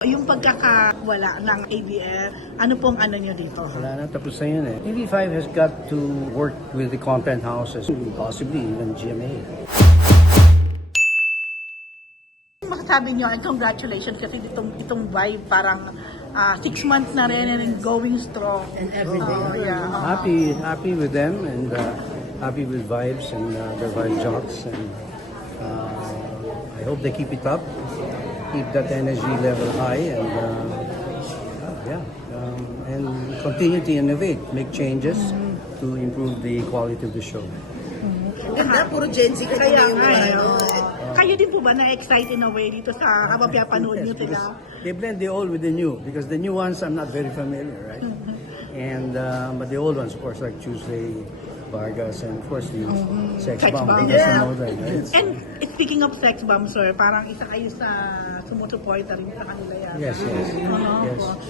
Yung pagkakawala ng ABS, ano pong ano nyo dito? Wala na, tapos na yun eh. TV5 has got to work with the content houses, possibly even GMA. Masasabi nyo, and congratulations kasi itong vibe parang 6 months na rin and going strong. And every day. Yeah. Happy with them and happy with Vibes and the Vibe Jocks. And I hope they keep it up, keep that energy level high, and and continue to innovate, make changes to improve the quality of the show. Ganda, puro Gen Z kasi Kaya yung nga eh. ano. Kayo din po ba na-excite in a way dito sa habang pinapanood nyo sila? They blend the old with the new because the new ones I'm not very familiar, right? And but the old ones, of course, like Tuesday, Vargas, and of course the Sex Sex Bomb. Bomb. Who doesn't Yeah. know that, right? And speaking of Sex Bomb, sir, parang isa kayo sa sumusuporta rin sa kanila yan. Yes.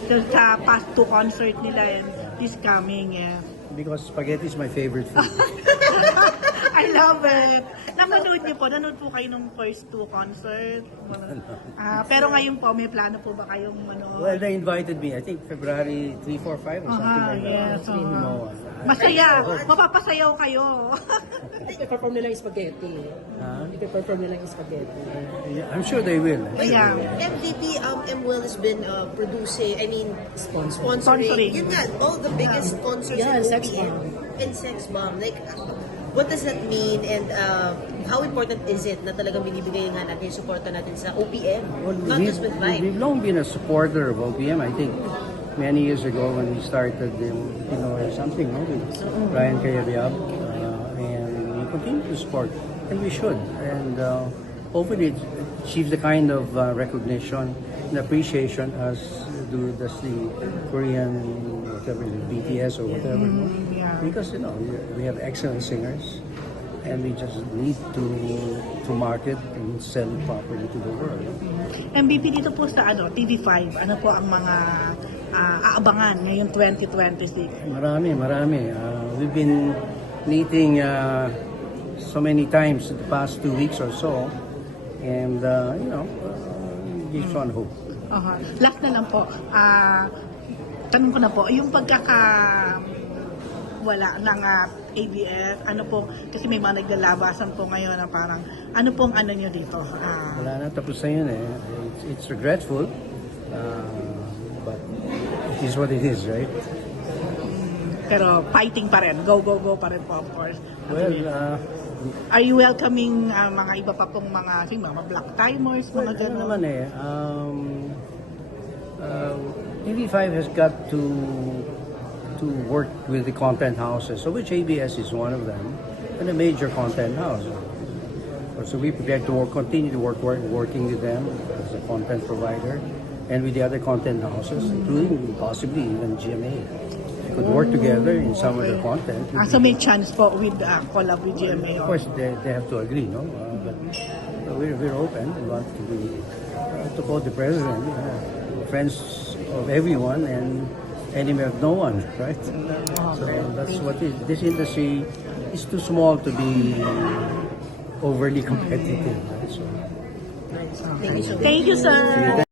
So, sa past 2 concert nila and this coming, yeah. Because spaghetti is my favorite food. I love it. Nanood po kayo nung first 2 concert. Pero ngayon po, may plano po ba kayong manood? Well, they invited me. I think February 3, 4, 5 or something like that. Yes. No, Masaya. Mapapasayaw kayo. Ipe-perform nila yung spaghetti. Ipe-perform nila yung spaghetti. I'm sure they will. Yeah. MVP Will has been producing, Sponsoring. sponsoring. Yun nga, all the biggest concerts Yeah, in Sex OPM. Bomb. And Sex Bomb. Like, what does that mean and how important is it na talagang binibigay nga natin yung suporta natin sa OPM? Not just with Vibe. We've long been a supporter of OPM. I think many years ago when we started something with Ryan Cayabyab, and we continue to support, and we should. And hopefully it achieves the kind of recognition and appreciation as does the Korean whatever, BTS or whatever. Yeah. Because we have excellent singers, and we just need to market and sell properly to the world. MVP dito po sa TV5, ano po ang mga aabangan ngayong 2026? Marami. We've been meeting so many times in the past 2 weeks or so, and gives one hope. Last na lang po, tanong ko na po, yung wala ng ABS, ano po, kasi may mga naglalabasan po ngayon na parang, ano pong ano nyo dito? Wala na, tapos na yun eh. It's regretful, but it is what it is, right? Pero fighting pa rin, go pa rin po, of course. Well, Are you welcoming mga iba pa pong mga black timers, mga ano gano'n? naman eh, TV5 has got to work with the content houses, so which ABS is one of them, and a major content house. So we prepare to continue to working with them as a content provider, and with the other content houses, including possibly even GMA. We could work together in some of the content. So may chance po with collab with GMA? Of course, they have to agree, no? But we're open. We want to be to quote the president, friends of everyone and enemy of no one, right? So that's what it is. This industry is too small to be overly competitive, right? So, Thank you so much. Thank you, sir.